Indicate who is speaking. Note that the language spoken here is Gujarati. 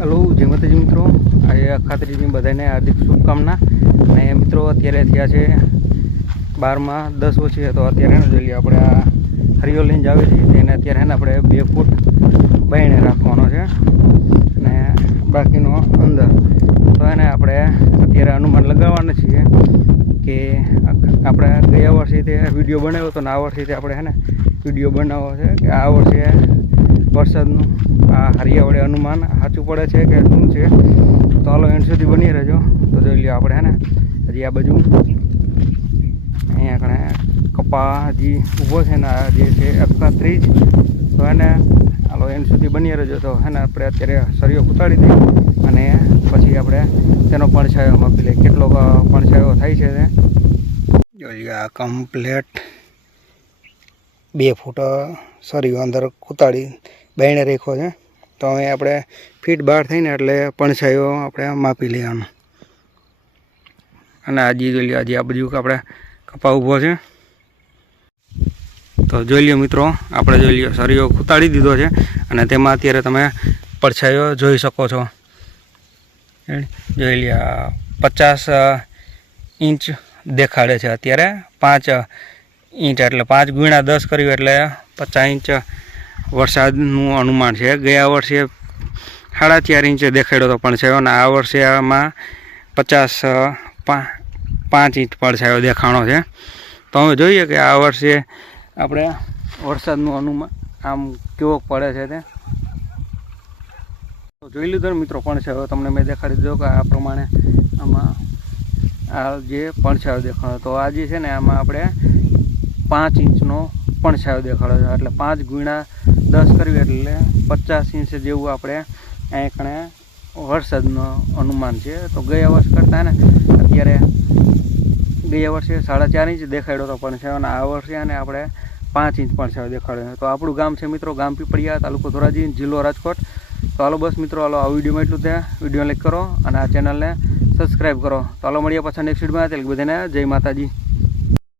Speaker 1: હલો, જય માતાજી મિત્રો. આ ખાતરીની બધાને હાર્દિક શુભકામના. અને મિત્રો, અત્યારે થયા છે બારમાં, દસ ઓછી તો અત્યારે એને જોઈ લઈએ આપણે આ હરિયો લઈને જ છીએ તેને અત્યારે એને આપણે બે ફૂટ બાયણે રાખવાનો છે. અને બાકીનો અંદર. તો એને આપણે અત્યારે અનુમાન લગાવવાના છીએ કે આપણે ગયા વર્ષે તે વીડિયો બનાવ્યો હતો ને આ વર્ષે આપણે છે ને વીડિયો બનાવવો છે કે આ વર્ષે વરસાદનું આ હરિયા વડે અનુમાન સાચું પડે છે કે શું છે? તો હાલો એન્ડ સુધી બની રહેજો. તો જોઈ લ્યો આપણે હે ને, હજી આ બાજુ અહીંયા કણે કપા હજી ઊભો છે ને જે છે એકત્રીસ તો એને હાલો એન્ડ સુધી બની રહેજો. તો હે ને, આપણે અત્યારે સરિયો ઉતાડી દઈએ અને પછી આપણે તેનો પડછાયો માપી લઈએ. કેટલો પડછાયો થાય છે તે? જોઈ આ કમ્પ્લેટ બે ફૂટ સરિયો અંદર કૂતાડી બાયણે રાખ્યો છે. તો હવે આપણે ફીટ બહાર થઈને એટલે પડછાયો આપણે માપી લેવાનું. અને હજી જોઈ લો હજી આ બધું આપણે કપા ઊભો છે. તો જોઈ લ્યો મિત્રો, આપણે જોઈ લ્યો સરિયો ખૂતાડી દીધો છે. અને તેમાં અત્યારે તમે પડછાયો જોઈ શકો છો. જોઈ લ્યો પચાસ ઇંચ દેખાડે છે અત્યારે. પાંચ ઇંચ એટલે પાંચ ગુણ્યા દસ કર્યું એટલે પચાસ ઇંચ વરસાદનું અનુમાન છે. ગયા વર્ષે સાડા ચાર ઇંચે દેખાડ્યો હતો પડછાયો અને આ વર્ષે આમાં પચાસ પાંચ ઇંચ પડછાયો દેખાણો છે. તો હવે જોઈએ કે આ વર્ષે આપણે વરસાદનું અનુમાન આમ કેવો પડે છે તે. જોઈ લીધો મિત્રો પડછાયો તમને મેં દેખાડી દીધો કે આ પ્રમાણે આમાં આ જે પડછાયો દેખાણો. તો આ જે છે ને આમાં આપણે પાંચ ઇંચનો પડછાયો દેખાડો છે. એટલે પાંચ ગુણ્યા દસ કરવી એટલે પચાસ ઇંચ જેવું આપણે અહીંકણે વરસાદનું અનુમાન છે. તો ગયા વર્ષ કરતાં ને અત્યારે ગયા વર્ષે સાડા ચાર ઇંચ દેખાડ્યો હતો છે અને આ વર્ષે અને આપણે પાંચ ઇંચ પણ પડછાયો દેખાડ્યો છે. તો આપણું ગામ છે મિત્રો ગામ પીપળિયા, તાલુકો ધોરાજી, જિલ્લો રાજકોટ. તો હાલો બસ મિત્રો, હાલો આ વિડીયોમાં એટલું ત્યાં વીડિયો લાઈક કરો અને આ ચેનલને સબસ્ક્રાઈબ કરો. તો હાલો મળીએ પાછા નેક્સ્ટ વિડીયોમાં ત્યાં બધાને જય માતાજી.